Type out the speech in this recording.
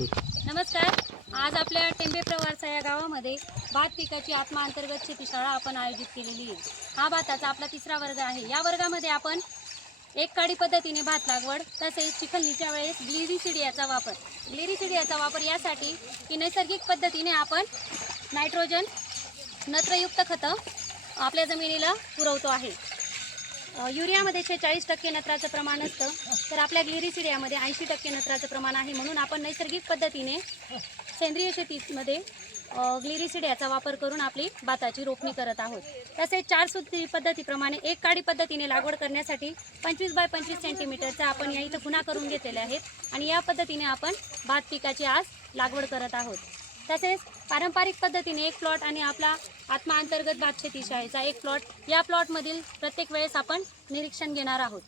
नमस्कार. आज आपल्या टेंबे प्रवारसा या गावामध्ये भात पिकाची आत्मा अंतर्गत शेतीशाळा आपण आयोजित केलेली आहे. हा भाताचा आपला तिसरा वर्ग आहे. या वर्गामध्ये आपण एक काडी पद्धतीने भात लागवड तसेच चिखलणीच्या वेळेस ग्लिरिसिडियाचा वापर यासाठी की नैसर्गिक पद्धतीने आपण नायट्रोजन नत्रयुक्त खतं आपल्या जमिनीला पुरवतो आहे. युरियामध्ये 46% नत्राचं प्रमाण असतं, तर आपल्या ग्लिरिसिडियामध्ये 80% नत्राचं प्रमाण आहे. म्हणून आपण नैसर्गिक पद्धतीने सेंद्रिय शेतीमध्ये ग्लिरिसिडियाचा वापर करून आपली भाताची रोपणी करत आहोत. तसेच 4 सुत्री पद्धतीप्रमाणे एक काडी पद्धतीने लागवड करण्यासाठी 25 बाय 25 सेंटीमीटरचा आपण या इथं खुणा करून घेतलेल्या आहेत आणि या पद्धतीने आपण भात पिकाची आज लागवड करत आहोत. तसेच पारंपरिक पद्धतीने एक प्लॉट आणि आपला आत्मा अंतर्गत भात शेती शाळेचा एक प्लॉट, या प्लॉटमधील प्रत्येक वेळेस आपण निरीक्षण घेणार आहोत.